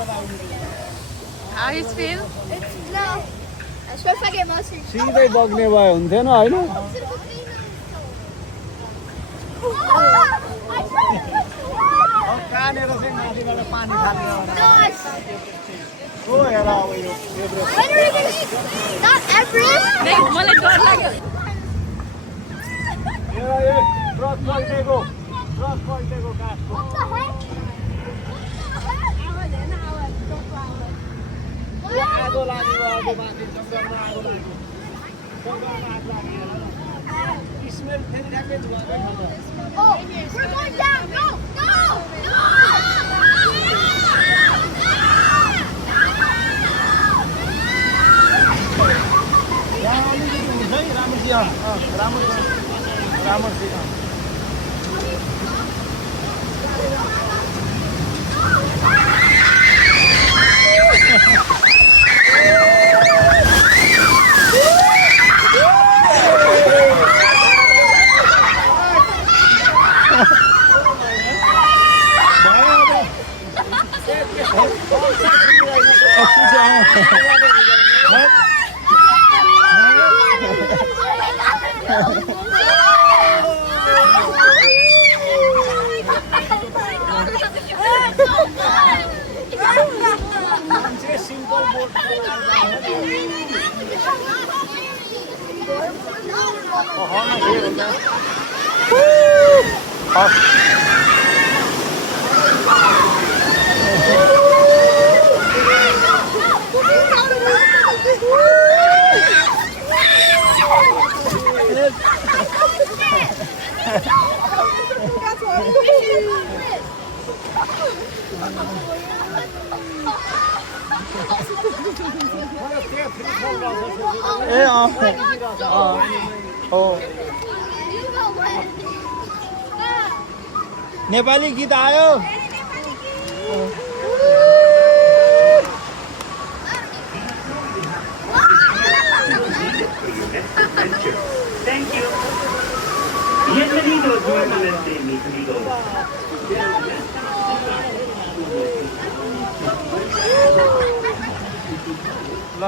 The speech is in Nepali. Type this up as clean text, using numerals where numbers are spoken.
How you feel? No. Supposed to get mustard. सिधै बग्ने भए हुन्थेन होइन कहाँनिर चाहिँ माथिबाट पानी खाने हो हेर अब यो Not Everest. मलाई डर लाग्यो ट्रक पल्टेको काठको What the heck? आगो लाग्यो अब माथि जङ्गलमा आगो लाग्यो जङ्गलमा आगो लाग्यो स्मेल फेरि ठ्याक्कै धुवाकै खान्छ Oh, we're going down. No, no, no. राम्रोसित मान्छे सिम्पल बोट नेपाली गीत आयो Thank you. Bienvenidos nuevamente, mis amigos.